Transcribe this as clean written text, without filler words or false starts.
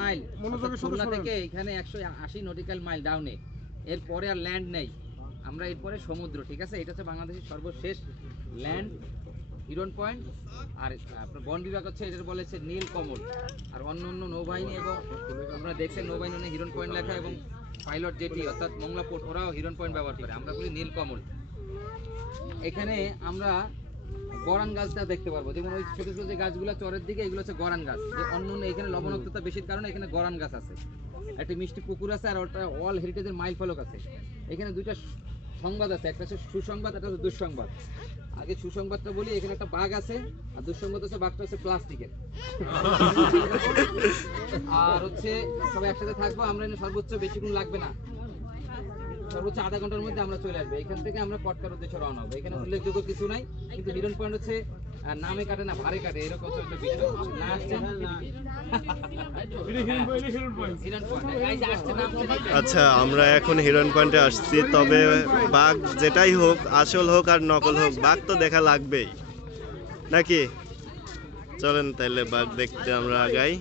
Mile Khulna থেকে এখানে 180 nautical mile ডাউনে, এরপরে আর ল্যান্ড নেই। আমরা এরপরে সমুদ্র, ঠিক আছে। এটা হচ্ছে বাংলাদেশের সর্বশেষ ল্যান্ড হিরন পয়েন্ট। আর আপনার বন বিভাগ হচ্ছে এটার বলেছে নীল কমল। আর অন্য অন্য নৌবাহিনী এবং আপনারা দেখছেন নৌবাহিনী হিরন পয়েন্ট লেখা, এবং পাইলট জেটি অর্থাৎ মংলা পোর্ট ওরাও হিরন পয়েন্ট ব্যবহার করে। আমরা বলি নীল কমল। এখানে আমরা গরান গাছটা দেখতে পারবো, যেমন ওই ছোট ছোট যে গাছগুলো চরের দিকে, এগুলো হচ্ছে গরান গাছ। যে অন্য অন্য এখানে লবণাক্ততা বেশির কারণে এখানে গরান গাছ আছে, একটা মিষ্টি পুকুর আছে, আর ওটা ওয়ার্ল্ড হেরিটেজের মাইল ফলক আছে। এখানে দুইটা সংবাদ আছে, একটা হচ্ছে সুসংবাদ, একটা হচ্ছে দুঃসংবাদ। আগে সুসংবাদটা বলি, এখানে একটা বাঘ আছে, আর দুঃসংবাদ হচ্ছে বাঘটা হচ্ছে প্লাস্টিকের। আর হচ্ছে সবাই একসাথে থাকবো আমরা, এখানে সর্বোচ্চ বেশিক্ষণ লাগবে না, সর্বোচ্চ আধা ঘন্টার মধ্যে আমরা চলে আসবো। এখান থেকে আমরা কটকার উদ্দেশ্যে রওনা হবো। এখানে উল্লেখযোগ্য কিছু নাই, কিন্তু হিরন পয়েন্ট হচ্ছে নামে কাটে না ভারে কাটে, এরকম একটা বিষয়। না আসছে আচ্ছা, আমরা এখন হিরন পয়েন্টে আসছি। তবে বাঘ যেটাই হোক, আসল হোক আর নকল হোক, বাঘ তো দেখা লাগবেই নাকি? চলেন তাইলে বাঘ দেখতে আমরা আগাই।